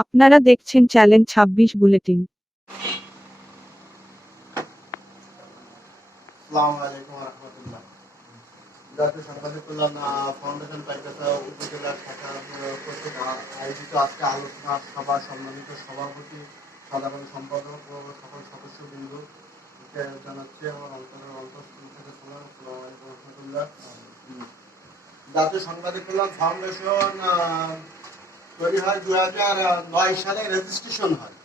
আপনারা দেখছেন চ্যালেঞ্জ ছাব্বিশ বুলেটিন। আসসালামু আলাইকুম রহমতুল্লাহ। জাতীয় সাংবাদিক কল্যাণ ফাউন্ডেশন পাইকাতা উপজেলা শাখা কর্তৃক আয়োজিত আজকে আলোচনা সভা সম্মানিত সভাপতি সাধারণ সম্পাদক ও সকল সদস্যবৃন্দ। জানাচ্ছি আমার অন্তরের অন্তঃস্থল থেকে সালাম আসসালামু আলাইকুম রহমতুল্লাহ। জাতীয় সাংবাদিক কল্যাণ ফাউন্ডেশন তৈরি হয় দু নয় সালে রেজিস্ট্রেশন হয়।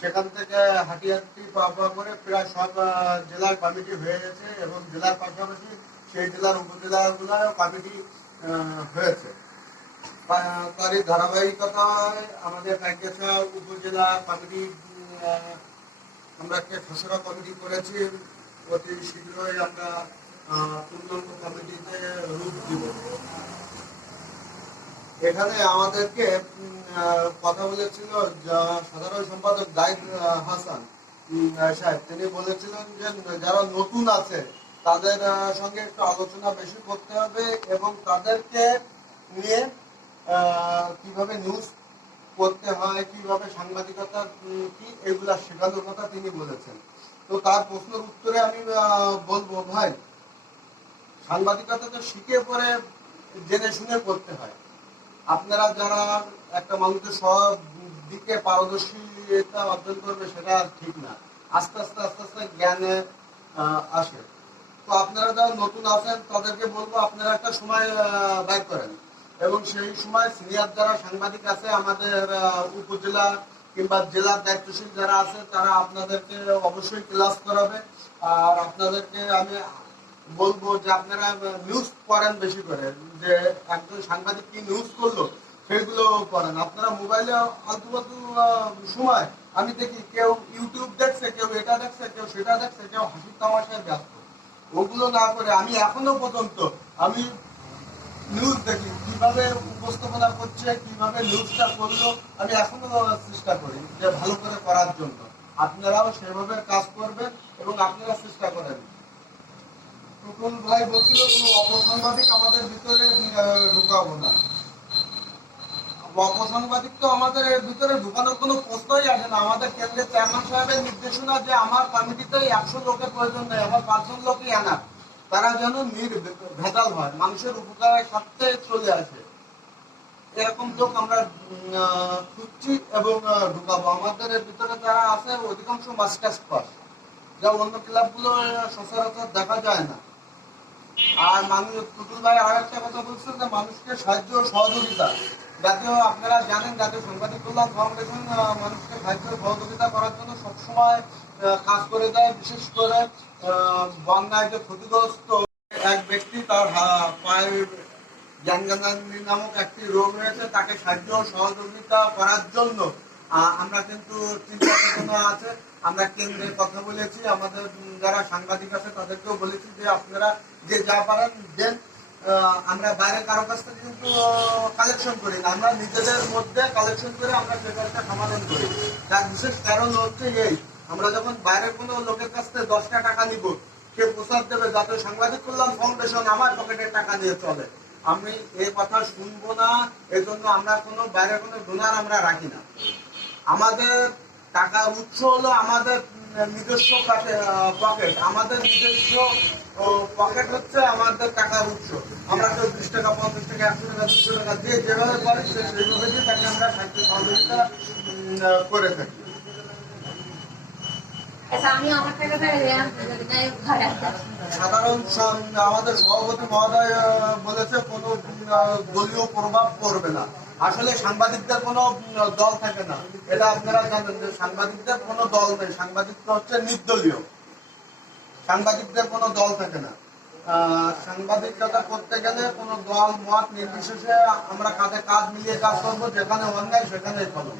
সেখান থেকে হাটিয়াটি পাওয়া করে প্রায় সব জেলার কমিটি হয়ে গেছে এবং জেলার পাশাপাশি সেই জেলার উপজেলাগুলোর কমিটি হয়েছে। তারই ধারাবাহিকতায় আমাদের কাঙ্কেছা উপজেলা কমিটি আমরা একটা খসড়া কমিটি করেছি। অতি শীঘ্রই আমরা পূর্ণাঙ্গ কমিটিতে রূপ দিব। এখানে আমাদেরকে কথা বলেছিল সাধারণ সম্পাদক দাইদ হাসান সাহেব। তিনি বলেছিলেন যে, যারা নতুন আছে, তাদের সঙ্গে একটু আলোচনা বেশি করতে হবে এবং তাদেরকে নিয়ে কীভাবে নিউজ করতে হয়, কীভাবে সাংবাদিকতা কি এগুলা শেখানোর কথা তিনি বলেছেন। তো তার প্রশ্নের উত্তরে আমি বলব, ভাই, সাংবাদিকতা তো শিখে পরে জেনে শুনে করতে হয়। আপনারা যারা একটা মানুষের সব দিকে পারদর্শিতা অর্জন করবে সেটা ঠিক না। আস্তে আস্তে আস্তে আস্তে জ্ঞানে আসে। তো আপনারা যারা নতুন আছেন, তাদেরকে বলব আপনারা একটা সময় ব্যয় করেন। এবং সেই সময় সিনিয়র যারা সাংবাদিক আছে, আমাদের উপজেলা কিংবা জেলার দায়িত্বশীল যারা আছে, তারা আপনাদেরকে অবশ্যই ক্লাস করাবে। আর আপনাদেরকে আমি বলব যে আপনারা নিউজ পড়েন বেশি করে যে একজন সাংবাদিক কি নিউজ করল সেগুলো পড়েন। আপনারা মোবাইলে আহ, সময় আমি দেখি কেউ ইউটিউব দেখছে কেউ এটা দেখছে কেউ সেটা দেখছে কেউ হাসির তামাশায় ব্যস্ত। ওগুলো না করে আমি এখনও পর্যন্ত আমি নিউজ দেখি কীভাবে উপস্থাপনা করছে কীভাবে নিউজটা করল আমি এখনও চেষ্টা করি যে ভালো করে করার জন্য। আপনারাও সেভাবে কাজ করবেন এবং আপনারা চেষ্টা করেন। ভাই বলছিল অপসাংবাদিক আমাদের ভিতরে ঢুকাবো না। অপসাংবাদিক তো আমাদের ভিতরে ঢুকানোর কোনো প্রশ্নই আসে না। আমাদের কেন্দ্রের চেয়ারম্যান সাহেবের নির্দেশনা যে আমার কমিটিতে একশো লোকের প্রয়োজন নেই আমার পাঁচজন লোকই আনা তারা যেন হয়, মানুষের উপকারের স্বার্থে চলে আসে। এরকম লোক আমরা খুঁজছি এবং ঢুকাবো। আমাদের ভিতরে যারা আছে, অধিকাংশ মাস্টার্স পাস। যা অন্য ক্লাবগুলো সচরাচর দেখা যায় না। আর মানুষ টুটুল ভাই আর একটা কথা বলছেন যে মানুষকে সাহায্য সহযোগিতা। জাতীয় আপনারা জানেন জাতীয় সাংবাদিক কল্যাণ ফাউন্ডেশন মানুষকে সাহায্য সহযোগিতা করার জন্য সবসময় কাজ করে দেয় বিশেষ করে বন্যায় যে ক্ষতিগ্রস্ত এক ব্যক্তি তার পায়ের জ্ঞানগান্ধানী নামক একটি রোগ রয়েছে, তাকে সাহায্য সহযোগিতা করার জন্য আমরা কিন্তু চিন্তা আছে। আমরা কেন্দ্রে কথা বলেছি। আমাদের যারা সাংবাদিক আছে, তাদেরকেও বলেছি যে আপনারা যে যা পারেন দেন। আমরা বাইরে কারও কাছ থেকে কিন্তু কালেকশন করি না। আমরা নিজেদের মধ্যে কালেকশন করে আমরা সেটাকে সমাধান করি। তার বিশেষ কারণ হচ্ছে এই, আমরা যখন বাইরের কোনো লোকের কাছ থেকে দশটা টাকা নিব, সে প্রসাদ দেবে, যাতে সাংবাদিক কল্যাণ ফাউন্ডেশন আমার পকেটের টাকা দিয়ে চলে। আমি এই কথা শুনব না, এজন্য আমরা কোনো, বাইরে কোনো ডোনার আমরা রাখি না। আমাদের টাকা উৎস হলো আমাদের নিজস্ব পকেট আমাদের নিজস্ব পকেট হচ্ছে আমাদের টাকার উৎস। আমরা কেউ বিশ টাকা পঞ্চাশ টাকা একশো টাকা দুশো টাকা দিয়ে যেভাবে পারি সে সেইভাবে দিয়ে তাকে আমরা সাহায্য সহযোগিতা করে থাকি। আচ্ছা সাধারণ আমাদের সভাপতি মহোদয় বলেছে কোনো দলীয় প্রভাব পড়বে না। আসলে সাংবাদিকদের কোনো দল থাকে না। এটা আপনারা জানেন যে সাংবাদিকদের কোনো দল নেই। সাংবাদিকরা হচ্ছে নির্দলীয়। সাংবাদিকদের কোনো দল থাকে না। সাংবাদিকতা করতে গেলে কোনো দল, মত নির্বিশেষে আমরা কাঁধে কাঁধ মিলিয়ে কাজ করব, যেখানে অন্যায় সেখানে কলম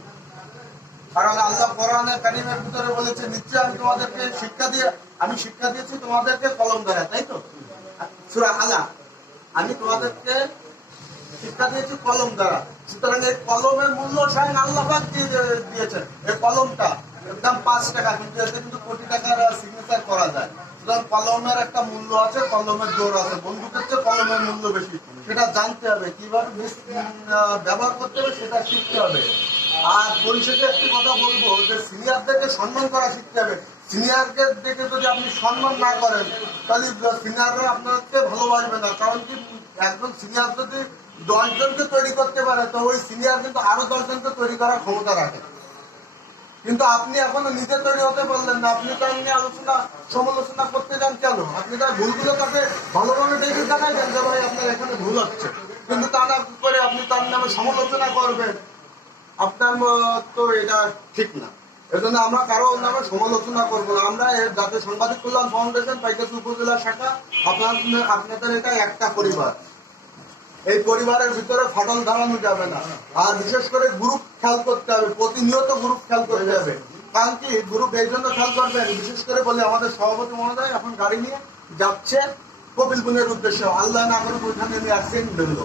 কারণ আল্লাহ কোরআনের কারিমের ভিতরে বলেছে, নিশ্চয় আমি তোমাদেরকে শিক্ষা দিয়ে, আমি শিক্ষা দিয়েছি তোমাদেরকে কলম দ্বারা তাই তো? সুরা আলা আমি তোমাদেরকে শিক্ষা দিয়েছি কলম দ্বারা সুতরাং এই কলমের মূল্য স্বয়ং আল্লাহ দিয়ে দিয়েছেন। এই কলমটা একদম পাঁচ টাকা, কিন্তু এতে কিন্তু কোটি টাকার সিগনেচার করা যায়। সুতরাং কলমের একটা মূল্য আছে, কলমের জোর আছে। বন্দুকের চেয়ে কলমের মূল্য বেশি। সেটা জানতে হবে। কীভাবে ব্যবহার করতে হবে সেটা শিখতে হবে। আর পরিশেষে একটি কথা বলব যে সিনিয়রদেরকে সম্মান করা শিখতে হবে। সিনিয়রকে দেখে যদি আপনি সম্মান না করেন, তাহলে সিনিয়ররা আপনাকে ভালোবাসবে না। কারণ কি, একজন সিনিয়র যদি দশজনকে তৈরি করতে পারে, তো ওই সিনিয়র কিন্তু আরও দশজনকে তৈরি করার ক্ষমতা রাখে। কিন্তু আপনি এখনও নিজে তৈরি হতে পারলেন না। আপনি তার নিয়ে আলোচনা, সমালোচনা করতে যান কেন? আপনি তার ভুলগুলো তাকে ভালোভাবে দেখে দেখাই দেন যে, ভাই, আপনার এখানে ভুল হচ্ছে। কিন্তু তা না করে আপনি তার নামে সমালোচনা করবেন। আপনার তো এটা ঠিক না। এজন্য আমরা কারও নামে সমালোচনা করব না। আমরা জাতীয় সাংবাদিক কল্যাণ ফাউন্ডেশন পাইকারি উপজেলা শাখা আপনার আপনাদের এটা একটা পরিবার। এই পরিবারের ভিতরে ফাটল ধরানো যাবে না। আর বিশেষ করে গ্রুপ খেয়াল করতে হবে। প্রতিনিয়ত গ্রুপ খেয়াল করতে হবে। কারণ কি, গ্রুপ এই জন্য খেয়াল করবেন, বিশেষ করে বলে আমাদের সভাপতি মহোদয় এখন গাড়ি নিয়ে যাচ্ছে কপিল গুনের উদ্দেশ্যে। আল্লাহ না করে ওইখানে উনি অ্যাক্সিডেন্ট বেরোলো।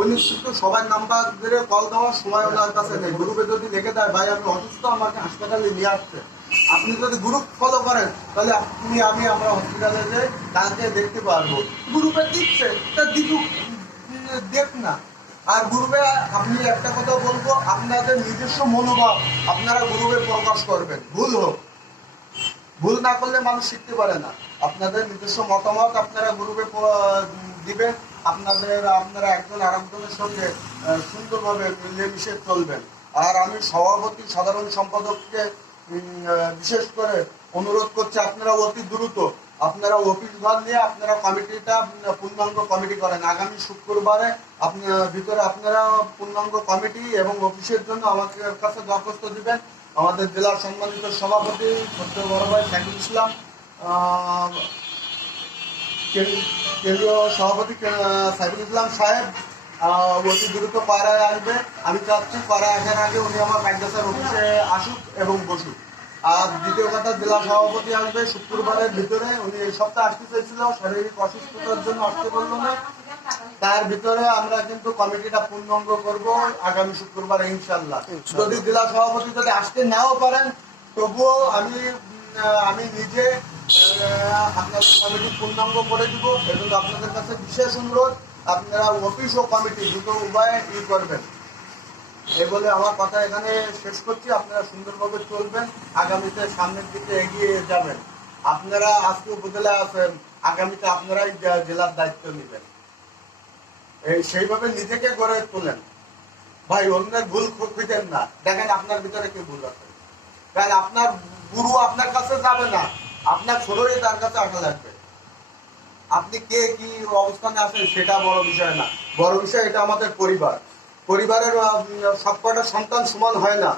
কিন্তু সবার নাম্বার ধরে কল দেওয়ার সময় ওনার কাছে নেই। গ্রুপে যদি লিখে দেয়, ভাই, আমি অসুস্থ, আমাকে হাসপাতালে নিয়ে আসছে আপনি যদি গ্রুপ ফলো করেন, তাহলে আপনি, আমি আমরা হসপিটালে যে তাকে দেখতে পারব। গ্রুপে দিচ্ছে, তা দিকুক দেখ না। আর গ্রুপে আপনি একটা কথা বলব, আপনাদের নিজস্ব মনোভাব, আপনারা গ্রুপে প্রকাশ করবেন। ভুল হোক। ভুল না করলে মানুষ শিখতে পারে না। আপনাদের নিজস্ব মতামত আপনারা গ্রুপে দিবেন। আপনাদের, আপনারা একজন আরেকজনের সঙ্গে সুন্দরভাবে মিলেমিশে চলবেন। আর আমি সভাপতি, সাধারণ সম্পাদককে বিশেষ করে অনুরোধ করছি, আপনারা অতি দ্রুত, আপনারা অফিস ঘর নিয়ে আপনারা কমিটিটা পূর্ণাঙ্গ কমিটি করেন। আগামী শুক্রবারে আপনি ভিতরে আপনারা পূর্ণাঙ্গ কমিটি এবং অফিসের জন্য আমাদের কাছে দরখাস্ত দিবেন। আমাদের জেলার সম্মানিত সভাপতি, সত্য বড় ভাই ইসলাম কেন্দ্রীয় সভাপতি সাইফুল ইসলাম সাহেব অতি দ্রুত পাড়ায় আসবে। আমি চাচ্ছি পাড়ায় আসার আগে উনি আমার মাদ্রাসার অফিসে আসুক এবং বসুক। আর দ্বিতীয় কথা জেলা সভাপতি আসবে শুক্রবারের ভিতরে। উনি এই সপ্তাহে আসতে চাইছিল শারীরিক অসুস্থতার জন্য আসতে পারল না। তার ভিতরে আমরা কিন্তু কমিটিটা পূর্ণাঙ্গ করব আগামী শুক্রবার ইনশাল্লাহ যদি জেলা সভাপতি যদি আসতে নাও পারেন তবুও আমি আমি নিজে আপনাদের কমিটি পূর্ণাঙ্গ করে দিব এবং আপনাদের কাছে বিশেষ অনুরোধ, আপনারা অফিস ও কমিটি দুটো উভয় ই করবেন। এই বলে আমার কথা এখানে শেষ করছি। আপনারা সুন্দরভাবে চলবেন, আগামীতে সামনের দিকে এগিয়ে যাবেন। আপনারা আজকে উপজেলা আছেন, আগামীতে আপনারাই জেলার দায়িত্ব নেবেন। এই সেইভাবে নিজেকে গড়ে তোলেন। ভাই, অন্যের ভুল খুঁজেন না। দেখেন আপনার ভিতরে কি ভুল আছে। কারণ আপনার গুরু আপনার কাছে যাবে না। আপনার ছোটই তার কাছে আসা লাগবে। আপনি কে, কি অবস্থানে আছেন সেটা বড় বিষয় না। বড় বিষয় এটা আমাদের পরিবার। পরিবারের সবকটা সন্তান সমান হয় না।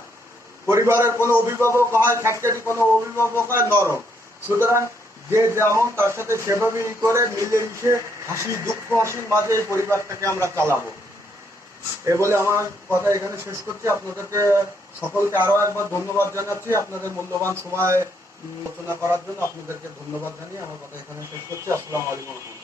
পরিবারের কোনো অভিভাবক হয়, ফ্যাক্টরি কোনো অভিভাবক হয়, নরম। সুতরাং যে যেমন তার সাথে সেভাবে করে মিলেমিশে হাসি, দুঃখ, হাসির মাঝে এই পরিবারটাকে আমরা চালাবো। এ বলে আমার কথা এখানে শেষ করছি। আপনাদেরকে সকলকে আরও একবার ধন্যবাদ জানাচ্ছি আপনাদের মূল্যবান সময় আলোচনা করার জন্য। আপনাদেরকে ধন্যবাদ জানিয়ে আমার কথা এখানে শেষ করছি। আসসালামু আলাইকুম।